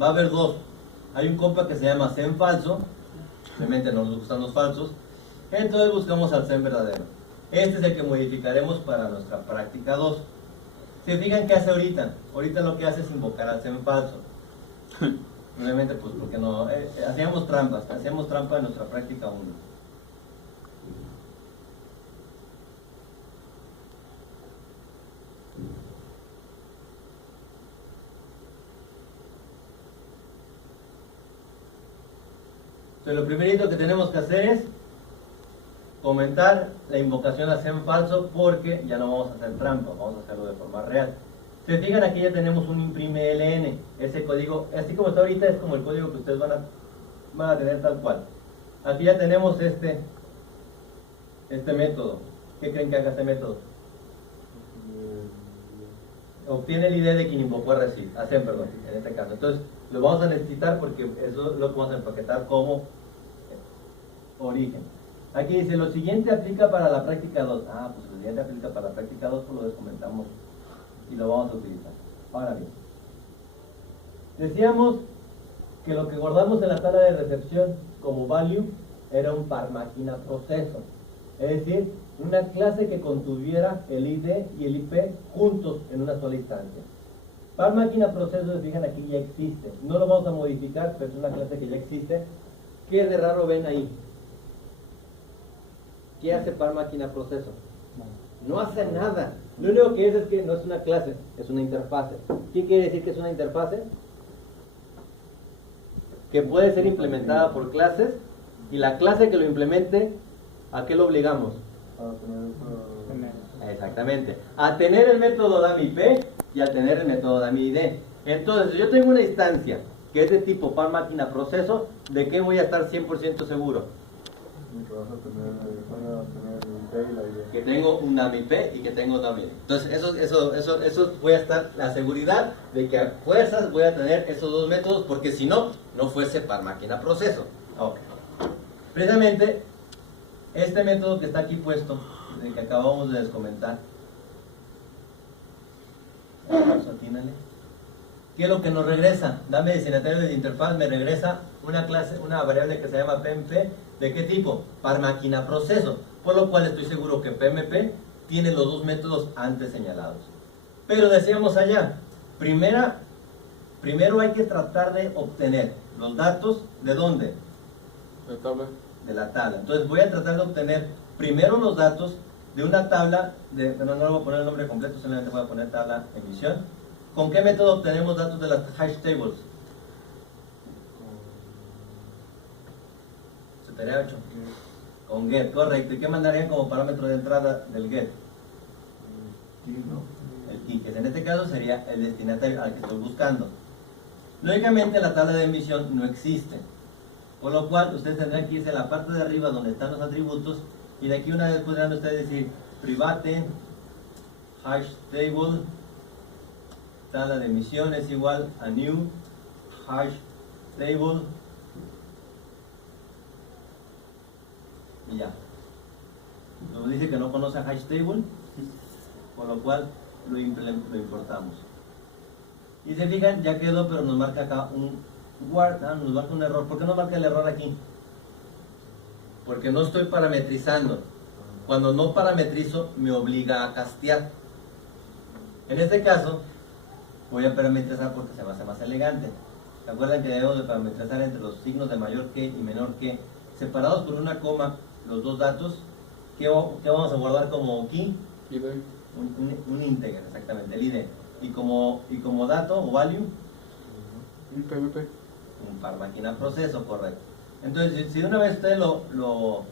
va a haber dos. Hay un compa que se llama Zen falso, obviamente no nos gustan los falsos, entonces buscamos al Zen verdadero. Este es el que modificaremos para nuestra práctica 2. ¿Se fijan qué hace ahorita? Ahorita lo que hace es invocar al Zen falso. Obviamente pues porque no, hacíamos trampa en nuestra práctica 1. Entonces lo primerito que tenemos que hacer es comentar la invocación a Zen falso, porque ya no vamos a hacer trampa, vamos a hacerlo de forma real. Se fijan, aquí ya tenemos un imprime ln, ese código, así como está ahorita, es como el código que ustedes van a tener tal cual. Aquí ya tenemos este método. ¿Qué creen que haga este método? Obtiene el ID de quien invocó a Zen, perdón, en este caso. Entonces, lo vamos a necesitar porque eso es lo que vamos a empaquetar como origen. Aquí dice, lo siguiente aplica para la práctica 2. Ah, pues lo siguiente aplica para la práctica 2, pues lo descomentamos y lo vamos a utilizar. Ahora bien, decíamos que lo que guardamos en la tabla de recepción como value era un par máquina proceso. Es decir, una clase que contuviera el ID y el IP juntos en una sola instancia. Par máquina proceso, se fijan aquí, ya existe. No lo vamos a modificar, pero es una clase que ya existe. ¿Qué de raro ven ahí? ¿Qué hace par máquina proceso? No hace nada. Lo único que es que no es una clase, es una interfase. ¿Qué quiere decir que es una interfase? Que puede ser implementada por clases, y la clase que lo implemente, ¿a qué lo obligamos? Exactamente, a tener el método DAMIP y a tener el método DAMIID. Entonces, si yo tengo una instancia que es de tipo par máquina proceso, ¿de qué voy a estar 100% seguro? Que tengo un DAMIP y que tengo DAMID. Entonces, eso voy a estar la seguridad de que a fuerzas voy a tener esos dos métodos, porque si no, no fuese par máquina proceso. Okay. Precisamente, este método que está aquí puesto, el que acabamos de descomentar, ¿qué es lo que nos regresa? Dame destinatario de interfaz, me regresa una clase, una variable que se llama PMP. ¿De qué tipo? Par máquina proceso, por lo cual estoy seguro que PMP tiene los dos métodos antes señalados. Pero decíamos allá, primero hay que tratar de obtener los datos, ¿de dónde? La tabla. De la tabla. Entonces voy a tratar de obtener primero los datos de una tabla, pero no le voy a poner el nombre completo, solamente voy a poner tabla emisión. ¿Con qué método obtenemos datos de las hash tables? Tarea 8. Con get, correcto. ¿Y qué mandarían como parámetro de entrada del get? El key, que en este caso sería el destinatario al que estoy buscando. Lógicamente la tabla de emisión no existe, por lo cual ustedes tendrán que irse a la parte de arriba donde están los atributos, y de aquí una vez podrán ustedes decir private hash table, tabla de emisión es igual a new hash table, y ya. Nos dice que no conoce hash table, por lo cual lo importamos. Y se fijan, ya quedó, pero nos marca acá nos marca un error. ¿Por qué no marca el error aquí? Porque no estoy parametrizando. Cuando no parametrizo, me obliga a castear. En este caso, voy a parametrizar porque se me hace más elegante. ¿Se acuerdan que debemos de parametrizar entre los signos de mayor que y menor que, separados por una coma, los dos datos? ¿Qué vamos a guardar como key? ID. Un integer, exactamente, el ID. Y como dato o value, Un PMP. un par máquina proceso, correcto. Entonces, si de una vez ustedes lo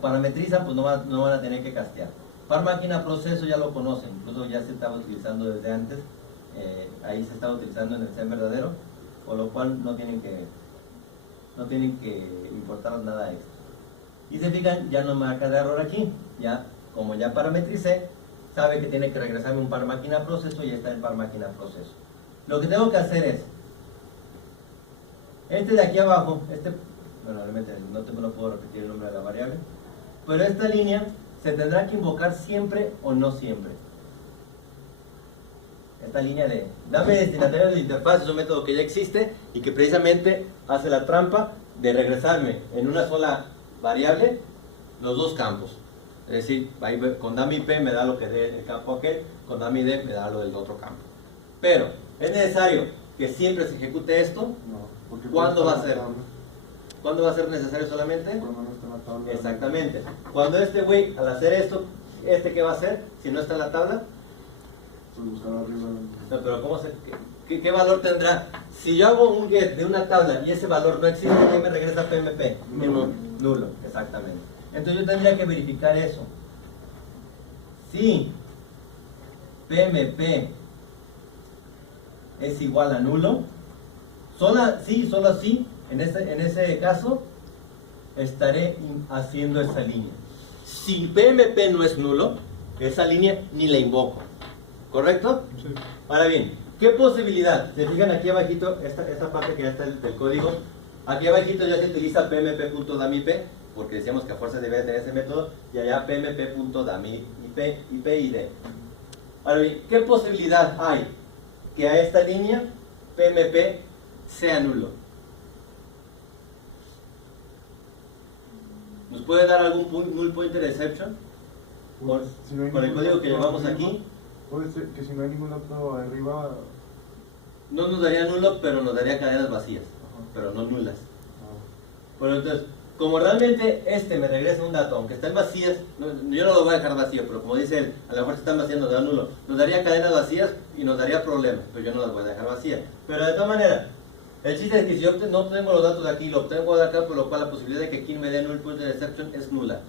parametrizan, pues no van a tener que castear. Par máquina proceso ya lo conocen, incluso ya se estaba utilizando desde antes, ahí se estaba utilizando en el Zen verdadero, por lo cual no tienen que importar nada extra. Y se fijan, ya no me marca de error aquí, ya como ya parametricé, sabe que tiene que regresarme un par máquina proceso y ya está el par máquina proceso. Lo que tengo que hacer es, este de aquí abajo, bueno, realmente no puedo repetir el nombre de la variable, pero esta línea se tendrá que invocar siempre o no siempre. esta línea de dame destinatario de interfaz es un método que ya existe y que precisamente hace la trampa de regresarme en una sola variable los dos campos. Es decir, con dame IP me da lo que dé el campo aquel, con dame ID me da lo del otro campo. Pero es necesario que siempre se ejecute esto. No, porque ¿Cuándo va a ser? tabla. ¿Cuándo va a ser necesario solamente? Cuando no está en la tabla. Exactamente. Cuando este güey, al hacer esto, ¿qué va a hacer? Si no está en la tabla. Pues buscar arriba. No, pero ¿cómo qué valor tendrá? Si yo hago un get de una tabla y ese valor no existe, ¿qué me regresa PMP? Nulo. Nulo, exactamente. Entonces yo tendría que verificar eso. Si PMP es igual a nulo, solo así, en ese caso, estaré haciendo esa línea. Si PMP no es nulo, esa línea ni la invoco. ¿Correcto? Sí. Ahora bien, ¿qué posibilidad? Se fijan aquí abajito, esta parte que ya está del código, aquí abajito ya se utiliza pmp.damip, porque decíamos que a fuerza debe tener ese método, y allá pmp.damip, IP y D. Ahora bien, ¿qué posibilidad hay que a esta línea pmp sea nulo? ¿Nos puede dar algún null pointer exception? Pues, si no hay Con el ningún código que dato llevamos arriba, aquí, puede ser que si no hay ningún dato arriba. no nos daría nulo, pero nos daría cadenas vacías, pero no nulas. Bueno, entonces, como realmente me regresa un dato, aunque estén vacías, yo no lo voy a dejar vacío, pero como dice él, a lo mejor si están vacías nos da nulo, nos daría cadenas vacías y nos daría problemas, pero yo no las voy a dejar vacías. Pero de todas maneras, el chiste es que si yo no obtengo los datos de aquí, lo obtengo de acá, por lo cual la posibilidad de que aquí me dé null pointer exception es nula.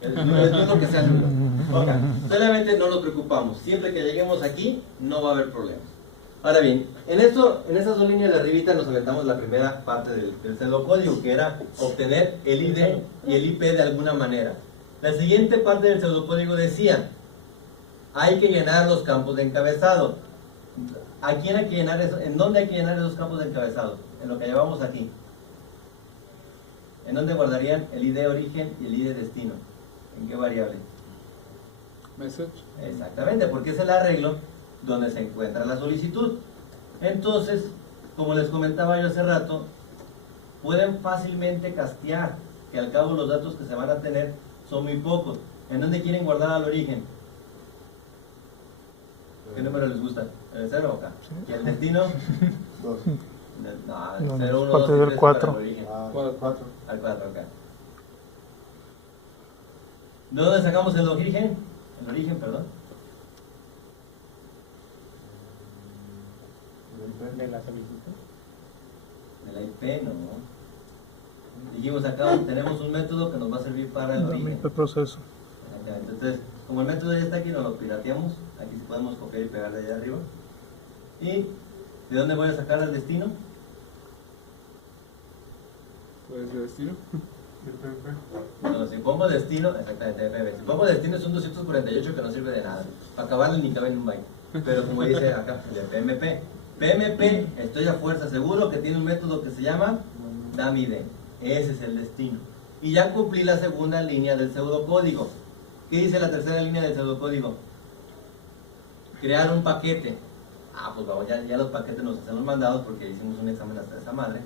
Es nulo que sea nulo. Ok, solamente no nos preocupamos, siempre que lleguemos aquí no va a haber problemas. Ahora bien, en esas dos líneas de arribita nos aventamos la primera parte del pseudocódigo, que era obtener el ID y el IP de alguna manera. La siguiente parte del pseudocódigo decía, hay que llenar los campos de encabezado. ¿A quién hay que llenar eso? ¿En dónde hay que llenar esos campos de encabezado? En lo que llevamos aquí. ¿En dónde guardarían el ID origen y el ID destino? ¿En qué variable? Message. Exactamente, porque es el arreglo donde se encuentra la solicitud. Entonces, como les comentaba yo hace rato, pueden fácilmente castear, que al cabo los datos que se van a tener son muy pocos. ¿En dónde quieren guardar al origen? ¿Qué número les gusta? ¿El 0 o acá? ¿Y el destino? 2. No, el No, 0, 1, parte 2 y del 3 4. para el origen. 4. Al 4 acá. ¿De dónde sacamos el origen? El origen, perdón. De la solicitud. De la IP, no. Dijimos acá, tenemos un método que nos va a servir para el origen. El proceso. Exactamente. Entonces, como el método ya está aquí, nos lo pirateamos. Aquí sí podemos copiar y pegar de allá arriba. ¿Y de dónde voy a sacar el destino? Puede ser destino. No, si pongo destino, exactamente, FB. Si pongo destino es un 248 que no sirve de nada. Para acabarle ni cabe en un byte. Pero como dice acá, de PMP. PMP, estoy a fuerza seguro que tiene un método que se llama DAMID. Ese es el destino. Y ya cumplí la segunda línea del pseudocódigo. ¿Qué dice la tercera línea del pseudocódigo? Crear un paquete. Pues vamos, ya los paquetes nos hacen los mandados porque hicimos un examen hasta esa madre.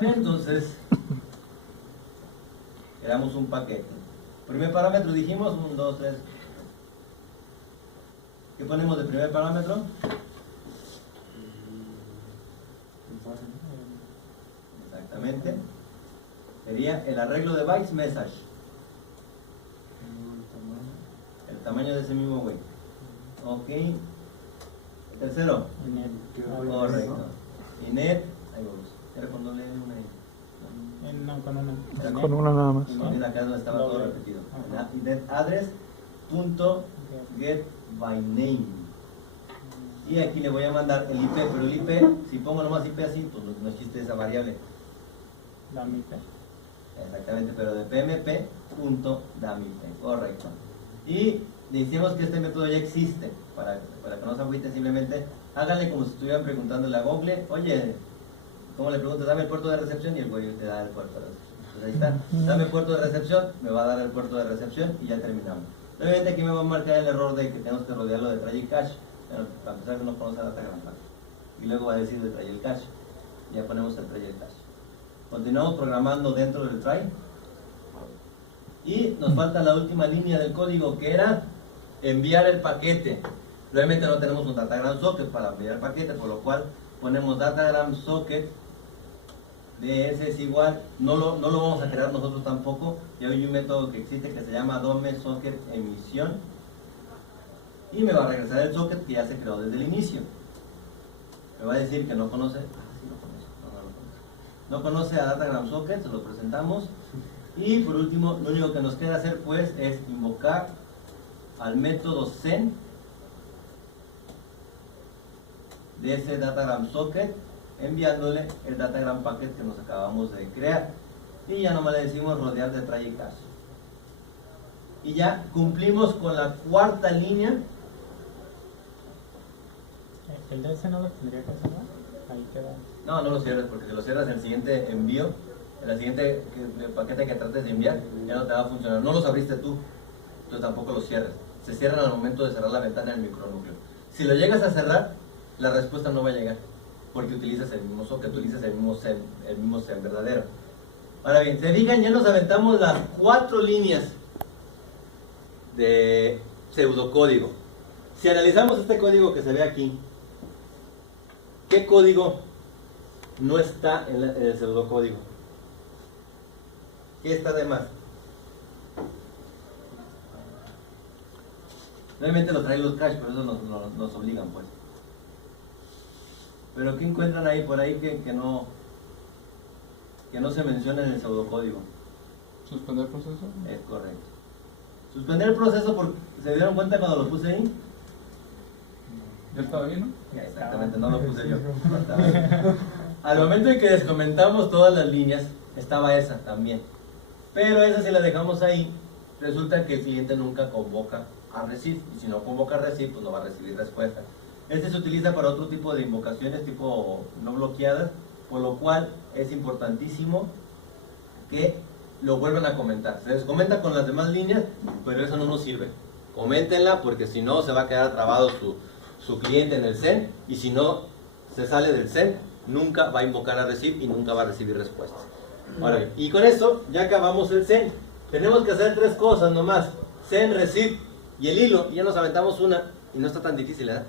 Entonces, creamos un paquete. Primer parámetro dijimos, 1, 2, 3. ¿Qué ponemos de primer parámetro? Exactamente. Sería el arreglo de bytes message. El tamaño de ese mismo güey. Ok. Tercero. Correcto. Inet. Ahí vamos. Era con doble N, una N. No, con una. ¿Era Con una nada más. Y con acá es donde estaba todo Doble. repetido. Ajá. Inet address punto get by name. Y aquí le voy a mandar el IP, pero el IP, si pongo nomás IP así, pues no existe esa variable. La mitad. Exactamente, pero de pmp.damip, correcto. Y decimos que este método ya existe, para que no se agüiten, simplemente háganle como si estuvieran preguntándole a Google, oye, ¿cómo le preguntas? Dame el puerto de recepción y el güey te da el puerto de recepción. Entonces ahí está, dame el puerto de recepción, me va a dar el puerto de recepción y ya terminamos. Obviamente aquí me va a marcar el error de que tenemos que rodearlo de try y cache, Bueno, para empezar que no conoce Datagram Packet. Y luego va a decir el try el cache. Ya ponemos el try el cache. Continuamos programando dentro del try. Y nos falta la última línea del código, que era enviar el paquete. Realmente no tenemos un datagram socket para enviar el paquete, por lo cual ponemos datagram socket ds es igual, no lo vamos a crear nosotros tampoco, y hay un método que existe que se llama dome socket emisión, y me va a regresar el socket que ya se creó desde el inicio. Me va a decir que no conoce, sí lo conoce, no conoce a datagram socket, se lo presentamos. Y por último, lo único que nos queda hacer pues es invocar al método send de ese datagram socket, enviándole el datagram packet que nos acabamos de crear. Y ya nomás le decimos rodear de try y cache. Y ya cumplimos con la cuarta línea. ¿El de ese no lo tendría que cerrar? Ahí queda. No lo cierres, porque si lo cierras en el siguiente envío, en el siguiente paquete que trates de enviar, ya no te va a funcionar. No los abriste tú, entonces tampoco los cierres. Se cierran al momento de cerrar la ventana del micronúcleo. Si lo llegas a cerrar, la respuesta no va a llegar, porque utilizas el mismo socket, utilizas el mismo send verdadero. Ahora bien, se fijan, ya nos aventamos las 4 líneas de pseudocódigo. Si analizamos este código que se ve aquí, ¿qué código no está en el pseudocódigo? ¿Qué está de más? Realmente lo traen los cache, por eso nos obligan, pues. Pero ¿qué encuentran ahí por ahí que no se menciona en el pseudocódigo? ¿Suspender proceso? Es correcto. Suspender el proceso, porque ¿se dieron cuenta cuando lo puse ahí? ¿Ya estaba bien, no? Ya, exactamente, no lo puse yo. Al momento en que descomentamos todas las líneas, estaba esa también. Pero esa, si la dejamos ahí, resulta que el cliente nunca convoca a receive. Y si no convoca a receive, pues no va a recibir respuesta. Este se utiliza para otro tipo de invocaciones, tipo no bloqueadas, por lo cual es importantísimo que lo vuelvan a comentar. Se descomenta con las demás líneas, pero eso no nos sirve. Coméntenla, porque si no se va a quedar trabado su cliente en el send, y si no se sale del send, nunca va a invocar a receive y nunca va a recibir respuestas. Ahora bien, y con eso ya acabamos el send. Tenemos que hacer 3 cosas nomás: send, receive y el hilo. Y ya nos aventamos una, y no está tan difícil, ¿eh?